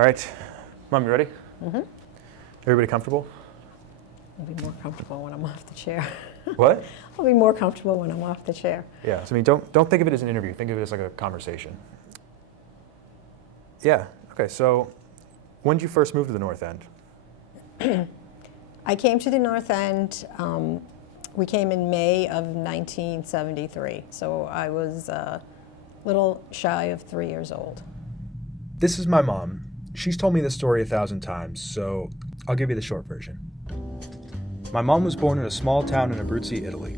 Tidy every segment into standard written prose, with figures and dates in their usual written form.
All right. Mom, you ready? Mm-hmm. Everybody comfortable? I'll be more comfortable when I'm off the chair. What? I'll be more comfortable when I'm off the chair. Yeah, so I mean, don't think of it as an interview. Think of it as like a conversation. Yeah, okay, so when did you first move to the North End? I came to the North End, we came in May of 1973, so I was a little shy of 3 years old. This is my mom. She's told me this story 1,000 times, so I'll give you the short version. My mom was born in a small town in Abruzzi, Italy.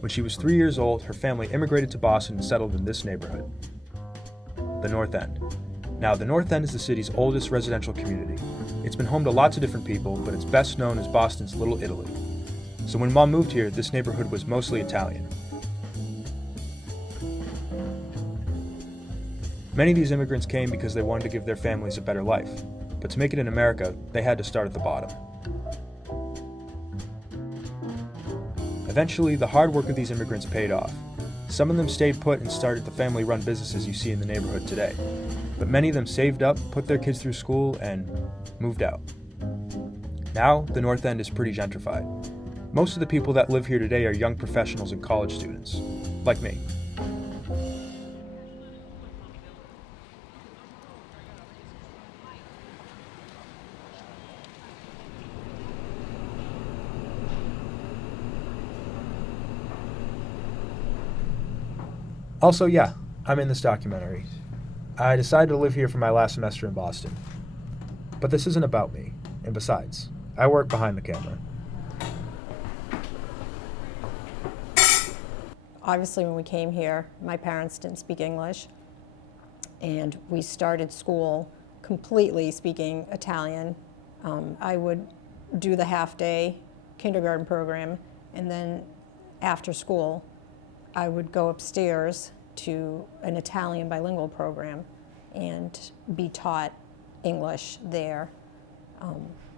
When she was 3 years old, her family immigrated to Boston and settled in this neighborhood, the North End. Now, the North End is the city's oldest residential community. It's been home to lots of different people, but it's best known as Boston's Little Italy. So when Mom moved here, this neighborhood was mostly Italian. Many of these immigrants came because they wanted to give their families a better life. But to make it in America, they had to start at the bottom. Eventually, the hard work of these immigrants paid off. Some of them stayed put and started the family-run businesses you see in the neighborhood today. But many of them saved up, put their kids through school, and moved out. Now, the North End is pretty gentrified. Most of the people that live here today are young professionals and college students, like me. Also, yeah, I'm in this documentary. I decided to live here for my last semester in Boston. But this isn't about me, and besides, I work behind the camera. Obviously, when we came here, my parents didn't speak English, and we started school completely speaking Italian. I would do the half-day kindergarten program, and then after school, I would go upstairs to an Italian bilingual program and be taught English there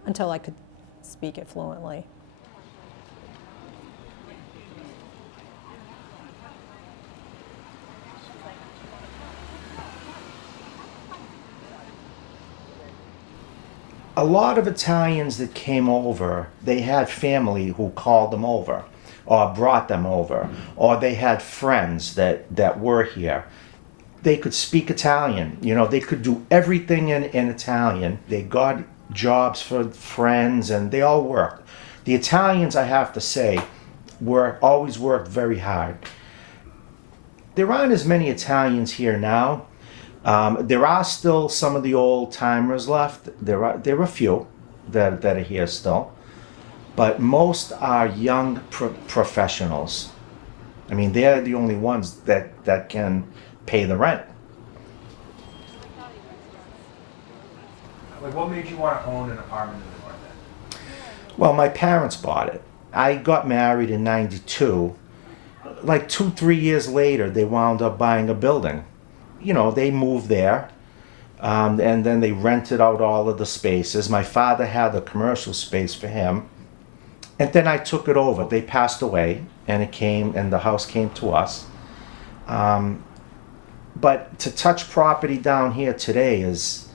until I could speak it fluently. A lot of Italians that came over, they had family who called them over or brought them over, or they had friends that were here. They could speak Italian, you know, they could do everything in Italian. They got jobs for friends and they all worked. The Italians, I have to say, always worked very hard. There aren't as many Italians here now. There are still some of the old timers left. There are a few that are here still, but most are young professionals. I mean, they're the only ones that can pay the rent. Like, what made you want to own an apartment in the North End? Well, my parents bought it. I got married in '92. Like 2-3 years later, they wound up buying a building. You know, they moved there, and then they rented out all of the spaces. My father had the commercial space for him, and then I took it over. They passed away, and the house came to us. But to touch property down here today is,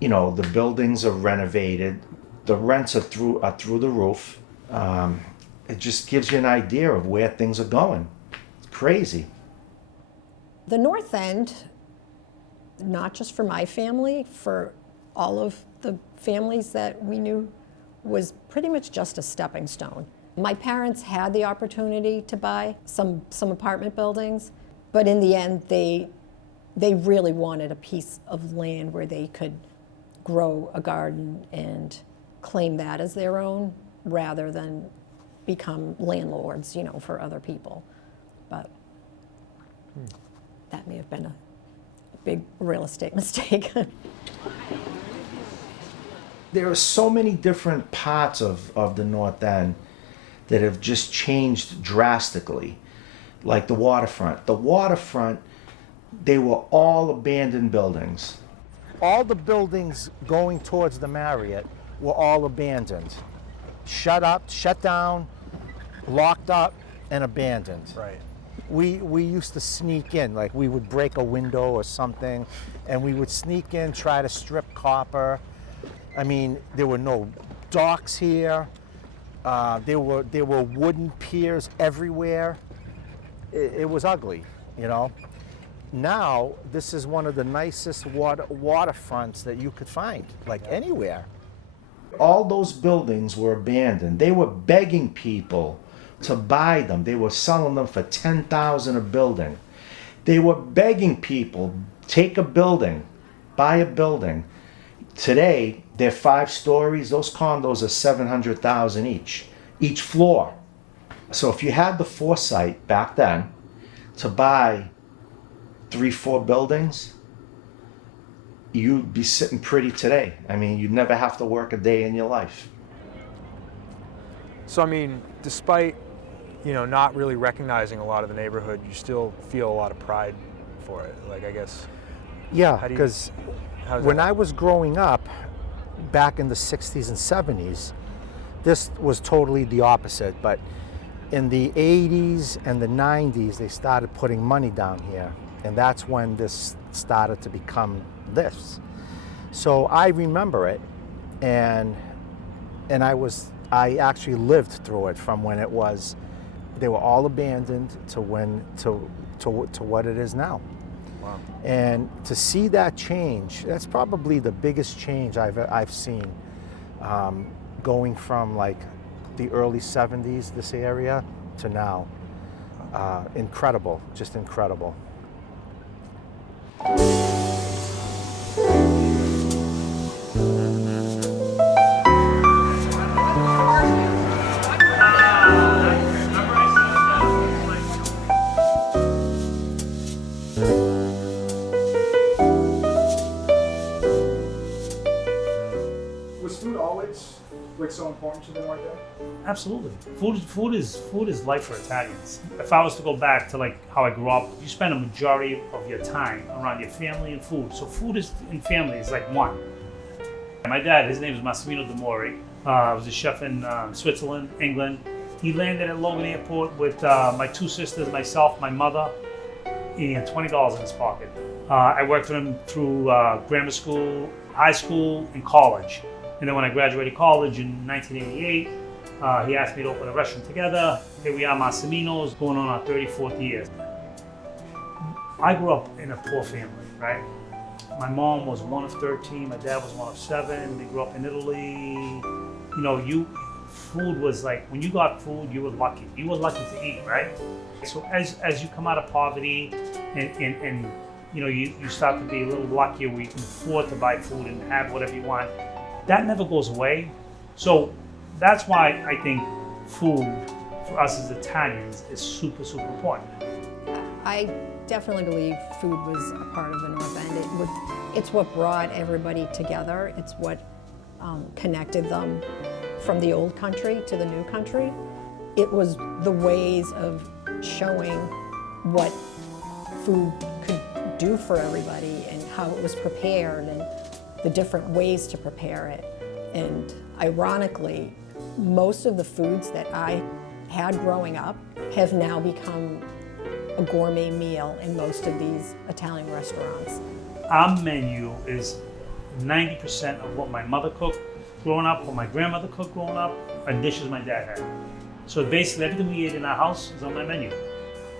you know, the buildings are renovated, the rents are through the roof. It just gives you an idea of where things are going. It's crazy. The North End, not just for my family, for all of the families that we knew, was pretty much just a stepping stone. My parents had the opportunity to buy some apartment buildings, but in the end, they really wanted a piece of land where they could grow a garden and claim that as their own, rather than become landlords, you know, for other people. But that may have been a big real estate mistake. There are so many different parts of the North End that have just changed drastically. Like the waterfront. The waterfront, they were all abandoned buildings. All the buildings going towards the Marriott were all abandoned. Shut down, locked up, and abandoned. Right. we used to sneak in, like we would break a window or something, and we would sneak in, try to strip copper. I mean, there were no docks here. There were wooden piers everywhere. It was ugly, you know. Now, this is one of the nicest waterfronts that you could find, like anywhere. All those buildings were abandoned. They were begging people to buy them. They were selling them for $10,000 a building. They were begging people, take a building, buy a building. Today, they're 5 stories. Those condos are $700,000 each floor. So if you had the foresight back then to buy 3-4 buildings, you'd be sitting pretty today. I mean, you'd never have to work a day in your life. So I mean, despite, you know, not really recognizing a lot of the neighborhood, you still feel a lot of pride for it. Like, I guess. Yeah, How do you- because how's when that? I was growing up, back in the 60s and 70s, this was totally the opposite. But in the 80s and the 90s, they started putting money down here. And that's when this started to become this. So I remember it, and I actually lived through it from when they were all abandoned to what it is now. Wow. And to see that change, that's probably the biggest change I've seen, going from like the early 70s, this area, to now. Incredible, just incredible. Was food always like so important to them right there? Absolutely. Food is life for Italians. If I was to go back to like how I grew up, you spend a majority of your time around your family and food. So food and family is like one. My dad, his name is Massimino De Mori. Was a chef in Switzerland, England. He landed at Logan Airport with my 2 sisters, myself, my mother, and $20 in his pocket. I worked with him through grammar school, high school, and college. And then when I graduated college in 1988, he asked me to open a restaurant together. Here we are, Massimino's, going on our 34th year. I grew up in a poor family, right? My mom was one of 13, my dad was one of 7. They grew up in Italy. You know, food was like, when you got food, you were lucky. You were lucky to eat, right? So as you come out of poverty and you know, you start to be a little luckier where you can afford to buy food and have whatever you want, that never goes away. So that's why I think food for us as Italians is super, super important. I definitely believe food was a part of the North End. It's what brought everybody together. It's what connected them from the old country to the new country. It was the ways of showing what food could do for everybody and how it was prepared and the different ways to prepare it. And ironically, most of the foods that I had growing up have now become a gourmet meal in most of these Italian restaurants. Our menu is 90% of what my mother cooked growing up, what my grandmother cooked growing up, and dishes my dad had. So basically everything we ate in our house is on my menu.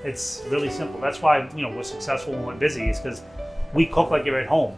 It's really simple. That's why, you know, we're successful when we're busy, is because we cook like you're at home.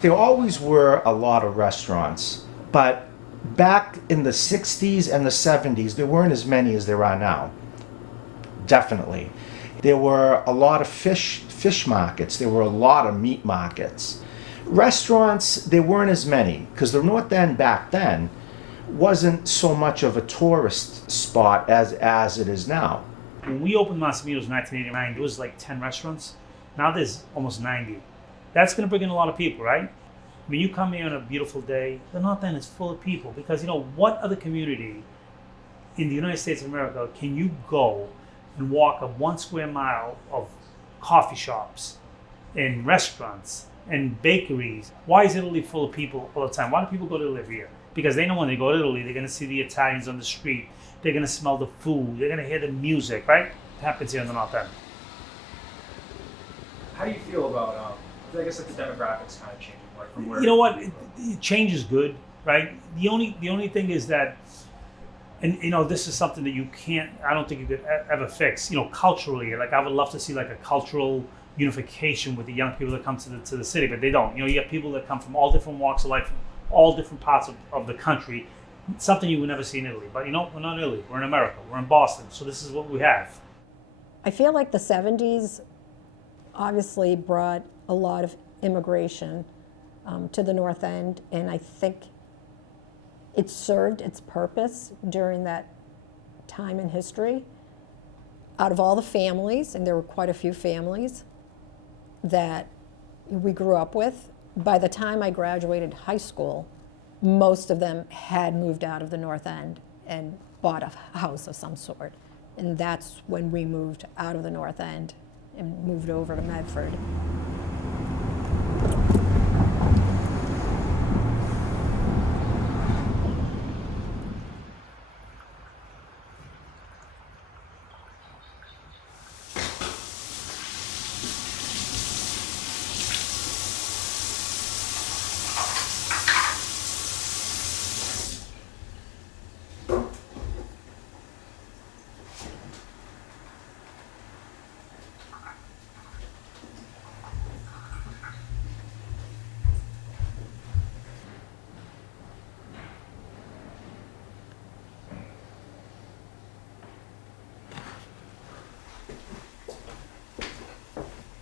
There always were a lot of restaurants, but back in the 60s and the 70s, there weren't as many as there are now. Definitely. There were a lot of fish markets. There were a lot of meat markets. Restaurants, there weren't as many, because the North End back then wasn't so much of a tourist spot as it is now. When we opened Massimino's in 1989, there was like 10 restaurants. Now there's almost 90. That's going to bring in a lot of people, right? I mean, you come here on a beautiful day, the North End is full of people because, you know, what other community in the United States of America can you go and walk a 1 square mile of coffee shops and restaurants and bakeries? Why is Italy full of people all the time? Why do people go to live here? Because they know when they go to Italy, they're going to see the Italians on the street. They're going to smell the food. They're going to hear the music, right? It happens here in the North End. How do you feel about, I guess, like the demographics kind of changing, like from where? You know what? Change is good, right? The only thing is that, and you know, this is something that you can't. I don't think you could ever fix. You know, culturally, like I would love to see like a cultural unification with the young people that come to the city, but they don't. You know, you have people that come from all different walks of life, from all different parts of the country. Something you would never see in Italy. But you know, we're not in Italy. We're in America. We're in Boston. So this is what we have. I feel like the 70s obviously brought a lot of immigration to the North End, and I think it served its purpose during that time in history. Out of all the families, and there were quite a few families that we grew up with, by the time I graduated high school, most of them had moved out of the North End and bought a house of some sort. And that's when we moved out of the North End and moved over to Medford.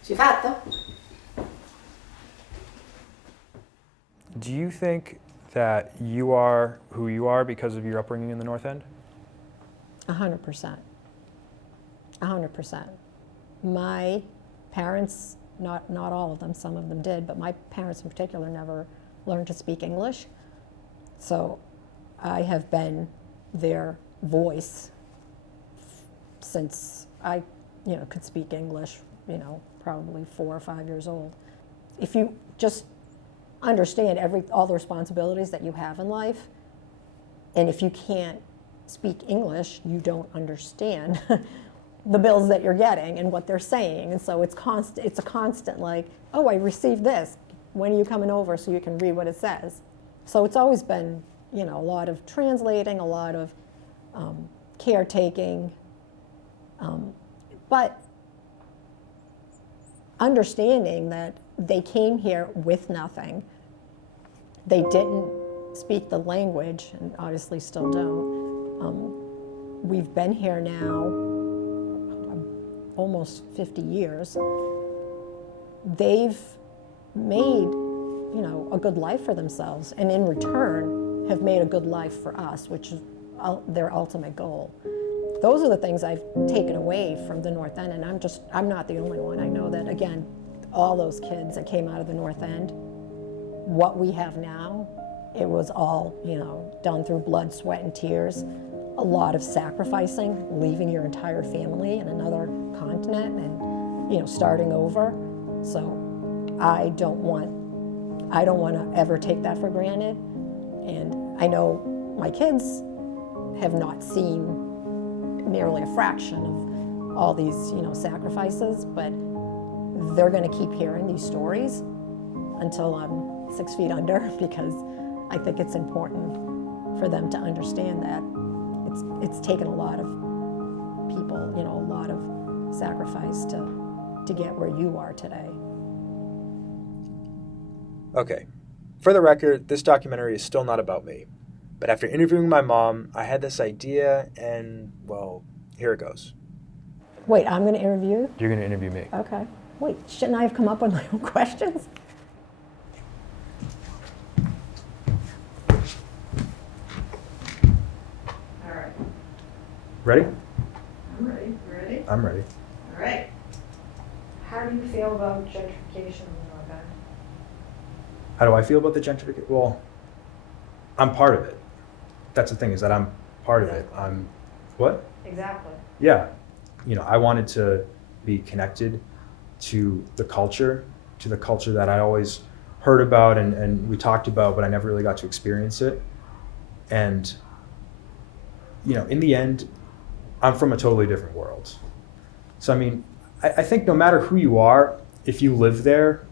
Ci fatto? Do you think that you are who you are because of your upbringing in the North End? 100%. 100%. My parents, not all of them, some of them did, but my parents in particular never learned to speak English. So I have been their voice since I, could speak English, probably 4 or 5 years old. If you just understand all the responsibilities that you have in life, and if you can't speak English, you don't understand the bills that you're getting and what they're saying. And so it's a constant like, oh, I received this. When are you coming over so you can read what it says? So it's always been, a lot of translating, a lot of caretaking, but understanding that they came here with nothing. They didn't speak the language, and obviously still don't. We've been here now almost 50 years. They've made, a good life for themselves, and in return have made a good life for us, which is their ultimate goal. Those are the things I've taken away from the North End, and I'm not the only one. I know that, again, all those kids that came out of the North End, what we have now, it was all, done through blood, sweat, and tears. A lot of sacrificing, leaving your entire family in another continent and, starting over. So I don't want to ever take that for granted. And I know my kids have not seen nearly a fraction of all these, sacrifices, but they're going to keep hearing these stories until I'm 6 feet under, because I think it's important for them to understand that it's taken a lot of people, a lot of sacrifice to get where you are today. Okay. For the record, this documentary is still not about me. But after interviewing my mom, I had this idea, and, well, here it goes. Wait, I'm going to interview you? You're going to interview me. Okay. Wait, shouldn't I have come up with my own questions? All right. Ready? I'm ready. Ready? I'm ready. All right. How do you feel about gentrification in the North End? How do I feel about the gentrification? Well, I'm part of it. That's the thing, is that I'm part of it. What? Exactly. Yeah. I wanted to be connected to the culture that I always heard about and we talked about, but I never really got to experience it. And, in the end, I'm from a totally different world. So, I think no matter who you are, if you live there,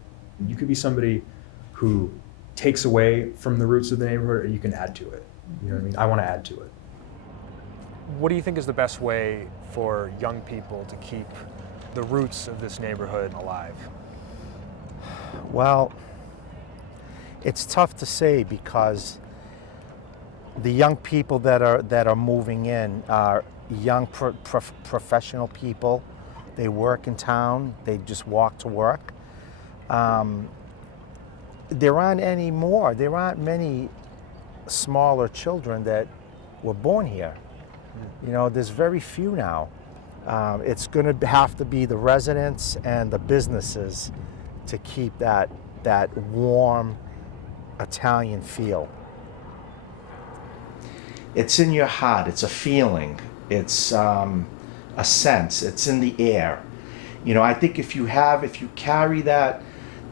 you could be somebody who takes away from the roots of the neighborhood, or you can add to it. You know what I mean? I want to add to it. What do you think is the best way for young people to keep the roots of this neighborhood alive? Well, it's tough to say because the young people that are moving in are young professional people. They work in town. They just walk to work. There aren't many smaller children that were born here. There's very few now. It's going to have to be the residents and the businesses to keep that warm Italian feel. It's in your heart. It's a feeling. It's a sense. It's in the air. I think if you carry that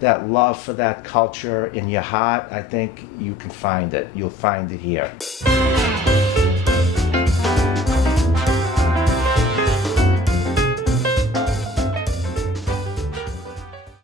love for that culture in your heart, I think you can find it. You'll find it here.